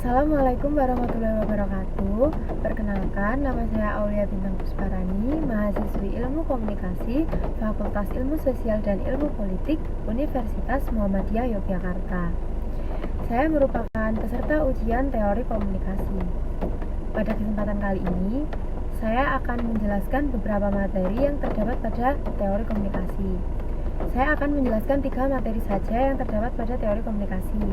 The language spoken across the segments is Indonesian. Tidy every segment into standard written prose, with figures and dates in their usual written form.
Assalamualaikum warahmatullahi wabarakatuh. Perkenalkan, nama saya Aulia Bintang Pusparani, mahasiswi Ilmu Komunikasi, Fakultas Ilmu Sosial dan Ilmu Politik, Universitas Muhammadiyah Yogyakarta. Saya merupakan peserta ujian teori komunikasi. Pada kesempatan kali ini, saya akan menjelaskan beberapa materi yang terdapat pada teori komunikasi. Saya akan menjelaskan 3 materi saja yang terdapat pada teori komunikasi.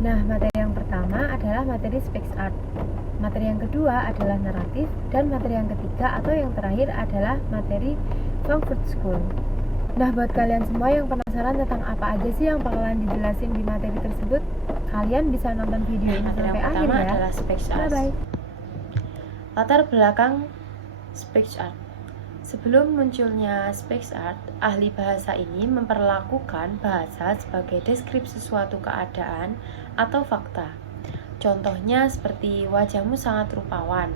Nah, materi yang pertama adalah materi speech art. Materi yang kedua adalah naratif, dan materi yang ketiga atau yang terakhir adalah materi Frankfurt School. Nah, buat kalian semua yang penasaran tentang apa aja sih yang bakalan dijelasin di materi tersebut, kalian bisa nonton video ini sampai akhir ya. Adalah speech art. Bye-bye. Latar belakang speech art. Sebelum munculnya speech art, ahli bahasa ini memperlakukan bahasa sebagai deskripsi suatu keadaan atau fakta. Contohnya seperti wajahmu sangat rupawan.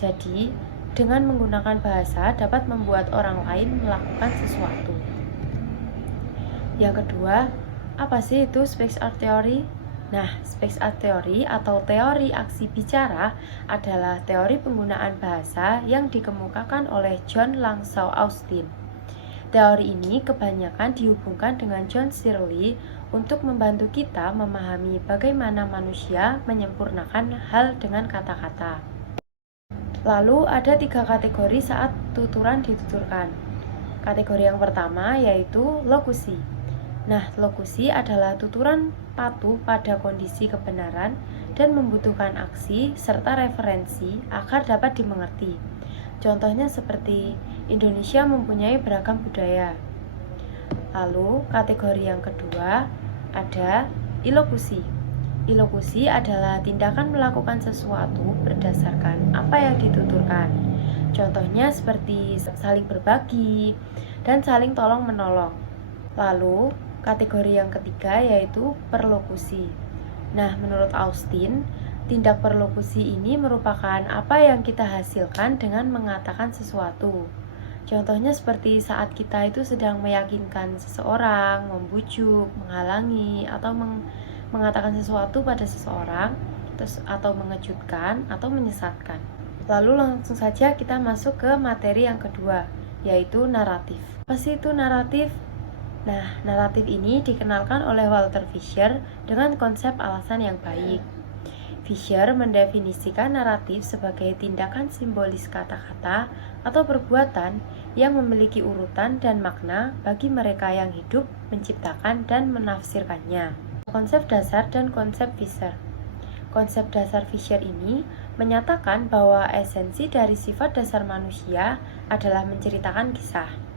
Jadi, dengan menggunakan bahasa dapat membuat orang lain melakukan sesuatu. Yang kedua, apa sih itu speech art theory? Nah, speech art theory atau teori aksi bicara adalah teori penggunaan bahasa yang dikemukakan oleh John Langshaw Austin. Teori ini kebanyakan dihubungkan dengan John Searle untuk membantu kita memahami bagaimana manusia menyempurnakan hal dengan kata-kata. Lalu ada 3 kategori saat tuturan dituturkan. Kategori yang pertama yaitu lokusi. Nah, lokusi adalah tuturan patuh pada kondisi kebenaran dan membutuhkan aksi serta referensi agar dapat dimengerti. Contohnya seperti Indonesia mempunyai beragam budaya. Lalu, kategori yang kedua ada ilokusi. Ilokusi adalah tindakan melakukan sesuatu berdasarkan apa yang dituturkan. Contohnya seperti saling berbagi dan saling tolong-menolong. Lalu, kategori yang ketiga yaitu perlokusi. Nah, menurut Austin, tindak perlokusi ini merupakan apa yang kita hasilkan dengan mengatakan sesuatu. Contohnya seperti saat kita itu sedang meyakinkan seseorang, membujuk, menghalangi, atau mengatakan sesuatu pada seseorang, atau mengejutkan, atau menyesatkan. Lalu langsung saja kita masuk ke materi yang kedua, yaitu naratif. Apa sih itu naratif? Nah, naratif ini dikenalkan oleh Walter Fisher dengan konsep alasan yang baik. Fisher mendefinisikan naratif sebagai tindakan simbolis kata-kata atau perbuatan yang memiliki urutan dan makna bagi mereka yang hidup, menciptakan, dan menafsirkannya. Konsep dasar dan konsep Fisher. Konsep dasar Fisher ini menyatakan bahwa esensi dari sifat dasar manusia adalah menceritakan kisah.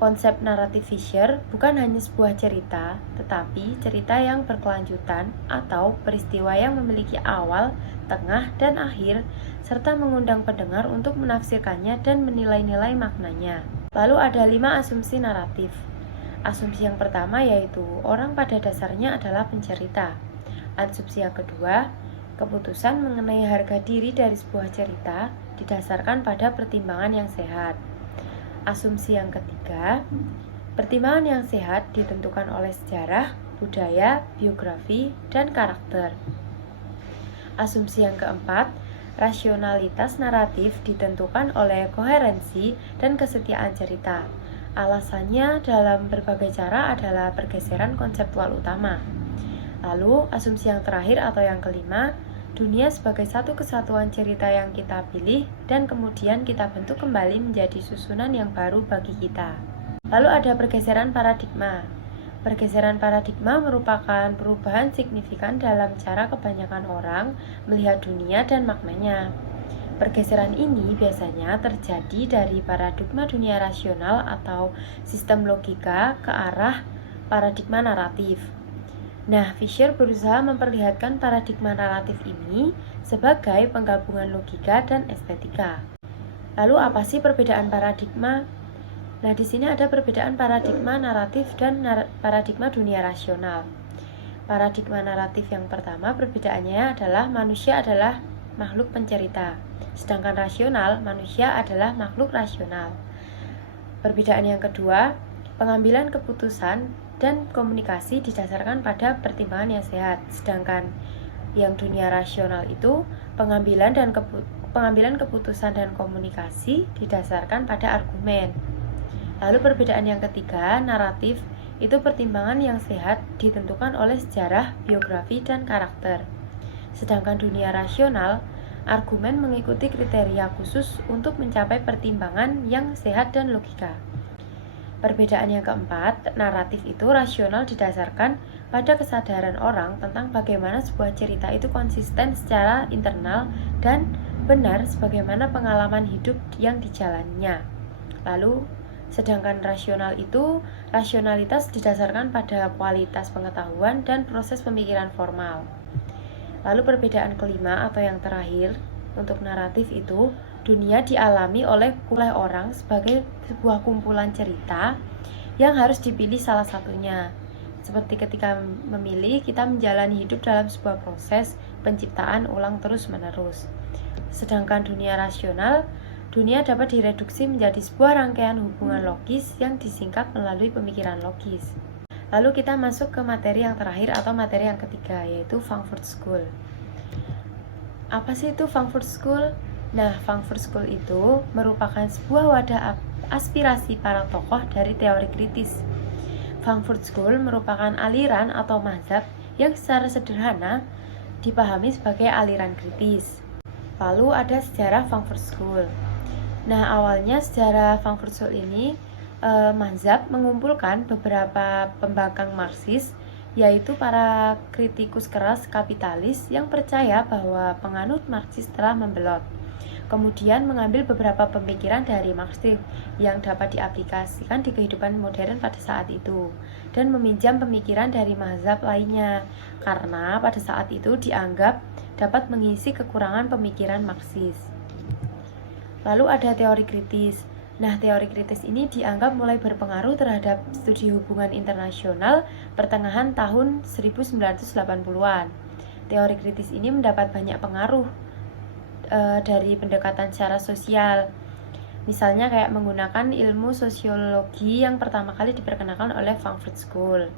Konsep naratif Fisher bukan hanya sebuah cerita, tetapi cerita yang berkelanjutan atau peristiwa yang memiliki awal, tengah, dan akhir, serta mengundang pendengar untuk menafsirkannya dan menilai-nilai maknanya. Lalu ada 5 asumsi naratif. Asumsi yang pertama yaitu orang pada dasarnya adalah pencerita. Asumsi yang kedua, keputusan mengenai harga diri dari sebuah cerita didasarkan pada pertimbangan yang sehat. Asumsi yang ketiga, pertimbangan yang sehat ditentukan oleh sejarah, budaya, biografi, dan karakter. Asumsi yang keempat, rasionalitas naratif ditentukan oleh koherensi dan kesetiaan cerita. Alasannya dalam berbagai cara adalah pergeseran konseptual utama. Lalu, asumsi yang terakhir atau yang kelima, dunia sebagai satu kesatuan cerita yang kita pilih dan kemudian kita bentuk kembali menjadi susunan yang baru bagi kita. Lalu ada pergeseran paradigma. Pergeseran paradigma merupakan perubahan signifikan dalam cara kebanyakan orang melihat dunia dan maknanya. Pergeseran ini biasanya terjadi dari paradigma dunia rasional atau sistem logika ke arah paradigma naratif. Nah, Fisher berusaha memperlihatkan paradigma naratif ini sebagai penggabungan logika dan estetika. Lalu apa sih perbedaan paradigma? Nah, di sini ada perbedaan paradigma naratif dan paradigma dunia rasional. Paradigma naratif yang pertama perbedaannya adalah manusia adalah makhluk pencerita, sedangkan rasional manusia adalah makhluk rasional. Perbedaan yang kedua, pengambilan keputusan dan komunikasi didasarkan pada pertimbangan yang sehat, sedangkan Yang dunia rasional itu pengambilan keputusan dan komunikasi didasarkan pada argumen. Lalu perbedaan yang ketiga, naratif, itu pertimbangan yang sehat ditentukan oleh sejarah, biografi, dan karakter. Sedangkan dunia rasional, argumen mengikuti kriteria khusus untuk mencapai pertimbangan yang sehat dan logika. Perbedaan yang keempat, naratif itu rasional didasarkan pada kesadaran orang tentang bagaimana sebuah cerita itu konsisten secara internal dan benar sebagaimana pengalaman hidup yang dijalannya. Lalu, sedangkan rasional itu, rasionalitas didasarkan pada kualitas pengetahuan dan proses pemikiran formal. Lalu perbedaan kelima atau yang terakhir, untuk naratif itu, dunia dialami oleh orang sebagai sebuah kumpulan cerita yang harus dipilih salah satunya. Seperti ketika memilih, kita menjalani hidup dalam sebuah proses penciptaan ulang terus-menerus. Sedangkan dunia rasional, dunia dapat direduksi menjadi sebuah rangkaian hubungan logis yang disingkat melalui pemikiran logis. Lalu kita masuk ke materi yang terakhir atau materi yang ketiga, yaitu Frankfurt School. Apa sih itu Frankfurt School? Nah, Frankfurt School itu merupakan sebuah wadah aspirasi para tokoh dari teori kritis. Frankfurt School merupakan aliran atau mazhab yang secara sederhana dipahami sebagai aliran kritis. Lalu ada sejarah Frankfurt School. Nah, awalnya sejarah Frankfurt School ini mazhab mengumpulkan beberapa pembangkang Marxis, yaitu para kritikus keras kapitalis yang percaya bahwa penganut Marxis telah membelot. Kemudian mengambil beberapa pemikiran dari Marxis yang dapat diaplikasikan di kehidupan modern pada saat itu, dan meminjam pemikiran dari mazhab lainnya, karena pada saat itu dianggap dapat mengisi kekurangan pemikiran Marxis. Lalu ada teori kritis. Nah, teori kritis ini dianggap mulai berpengaruh terhadap studi hubungan internasional pertengahan tahun 1980-an. Teori kritis ini mendapat banyak pengaruh dari pendekatan secara sosial. Misalnya kayak menggunakan ilmu sosiologi yang pertama kali diperkenalkan oleh Frankfurt School.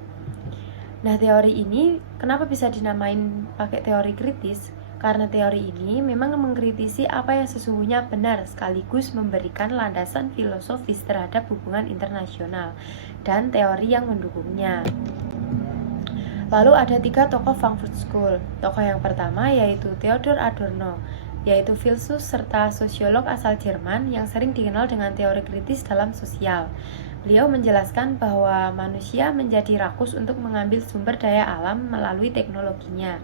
Nah, teori ini kenapa bisa dinamain pakai teori kritis? Karena teori ini memang mengkritisi apa yang sesungguhnya benar sekaligus memberikan landasan filosofis terhadap hubungan internasional dan teori yang mendukungnya. Lalu ada 3 tokoh Frankfurt School. Tokoh yang pertama yaitu Theodor Adorno, yaitu filsuf serta sosiolog asal Jerman yang sering dikenal dengan teori kritis dalam sosial. Beliau menjelaskan bahwa manusia menjadi rakus untuk mengambil sumber daya alam melalui teknologinya.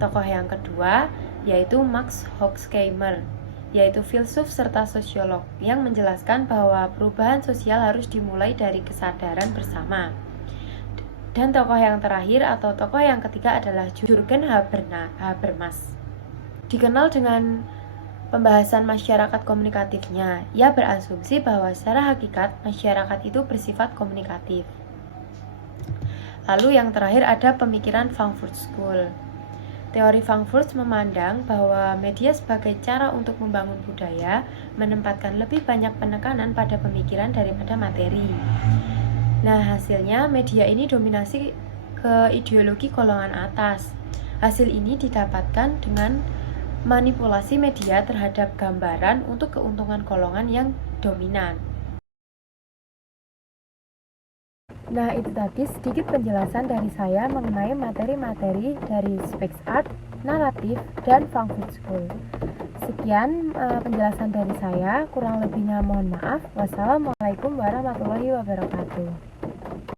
Tokoh yang kedua yaitu Max Horkheimer, yaitu filsuf serta sosiolog yang menjelaskan bahwa perubahan sosial harus dimulai dari kesadaran bersama. Dan tokoh yang terakhir atau tokoh yang ketiga adalah Jürgen Habermas. Dikenal dengan pembahasan masyarakat komunikatifnya, ia berasumsi bahwa secara hakikat masyarakat itu bersifat komunikatif. Lalu yang terakhir ada pemikiran Frankfurt School. Teori Frankfurt memandang bahwa media sebagai cara untuk membangun budaya menempatkan lebih banyak penekanan pada pemikiran daripada materi. Nah, hasilnya media ini dominasi ke ideologi golongan atas. Hasil ini didapatkan dengan manipulasi media terhadap gambaran untuk keuntungan golongan yang dominan. Nah, itu tadi sedikit penjelasan dari saya mengenai materi-materi dari Spex Art, Naratif, dan Frankfurt School. Sekian penjelasan dari saya, kurang lebihnya mohon maaf. Wassalamualaikum warahmatullahi wabarakatuh.